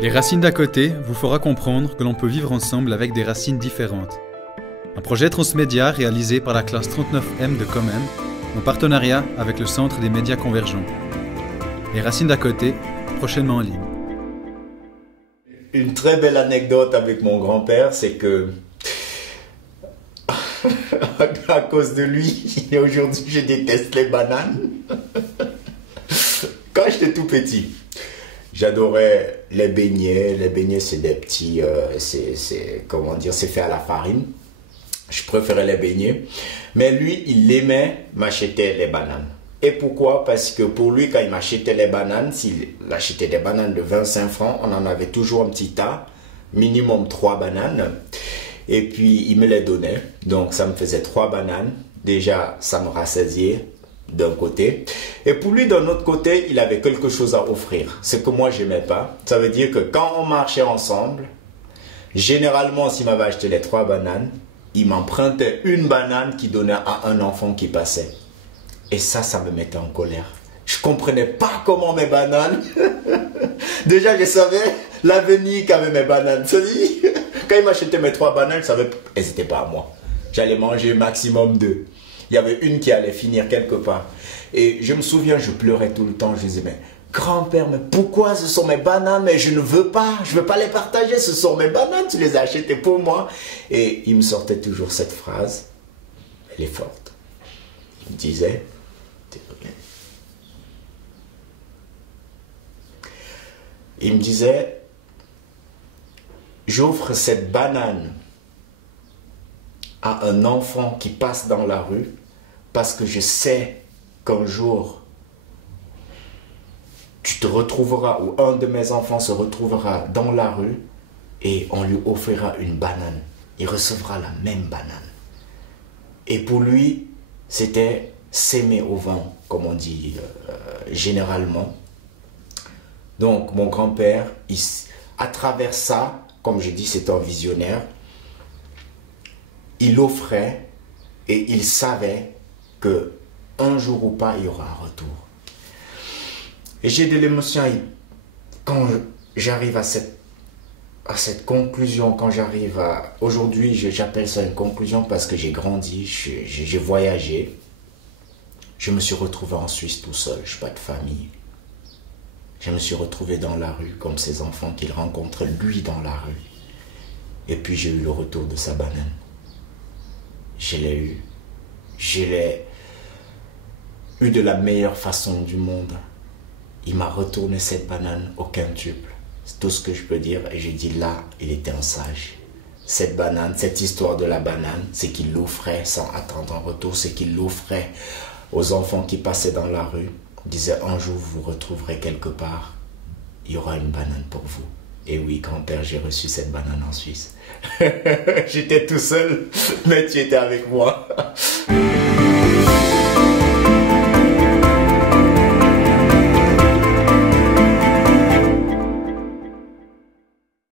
Les racines d'à côté vous fera comprendre que l'on peut vivre ensemble avec des racines différentes. Un projet transmédia réalisé par la classe 39M de Comem, en partenariat avec le Centre des médias convergents. Les racines d'à côté, prochainement en ligne. Une très belle anecdote avec mon grand-père, c'est que à cause de lui, aujourd'hui je déteste les bananes. Quand j'étais tout petit, j'adorais les beignets. Les beignets, c'est des petits, comment dire, c'est fait à la farine. Je préférais les beignets. Mais lui, il aimait m'acheter les bananes. Et pourquoi? Parce que pour lui, quand il m'achetait les bananes, s'il achetait des bananes de 25 francs, on en avait toujours un petit tas, minimum 3 bananes. Et puis, il me les donnait. Donc, ça me faisait 3 bananes. Déjà, ça me rassasiait d'un côté. Et pour lui, d'un autre côté, il avait quelque chose à offrir. Ce que moi, je n'aimais pas. Ça veut dire que quand on marchait ensemble, généralement, s'il m'avait acheté les 3 bananes, il m'empruntait une banane qu'il donnait à un enfant qui passait. Et ça me mettait en colère. Je ne comprenais pas comment mes bananes... Déjà, je savais l'avenir qu'avaient mes bananes. C'est-à-dire, quand il m'achetait mes 3 bananes, je savais qu'elles n'étaient pas à moi. J'allais manger maximum 2. Il y avait une qui allait finir quelque part. Et je me souviens, je pleurais tout le temps. Je disais, mais grand-père, mais pourquoi ce sont mes bananes? Mais je ne veux pas. Je ne veux pas les partager. Ce sont mes bananes. Tu les as achetées pour moi. Et il me sortait toujours cette phrase. Elle est forte. Il me disait... Il me disait, j'offre cette banane à un enfant qui passe dans la rue parce que je sais qu'un jour tu te retrouveras ou un de mes enfants se retrouvera dans la rue et on lui offrira une banane. Il recevra la même banane. Et pour lui, c'était s'aimer au vent, comme on dit généralement. Donc, mon grand-père, à travers ça, comme je dis, c'est un visionnaire, il offrait et il savait que un jour ou pas, il y aura un retour. Et j'ai de l'émotion quand j'arrive à cette conclusion, quand j'arrive à... Aujourd'hui, j'appelle ça une conclusion parce que j'ai grandi, j'ai voyagé. Je me suis retrouvé en Suisse tout seul, je n'ai pas de famille. Je me suis retrouvé dans la rue comme ces enfants qu'il rencontrait lui dans la rue. Et puis j'ai eu le retour de sa banane. Je l'ai eu. Je l'ai eu de la meilleure façon du monde. Il m'a retourné cette banane au quintuple. C'est tout ce que je peux dire. Et j'ai dit là, il était un sage. Cette banane, cette histoire de la banane, c'est qu'il l'offrait sans attendre un retour. C'est qu'il l'offrait aux enfants qui passaient dans la rue. Il disait, un jour vous vous retrouverez quelque part, il y aura une banane pour vous. Et oui, grand-père, j'ai reçu cette banane en Suisse. J'étais tout seul, mais tu étais avec moi.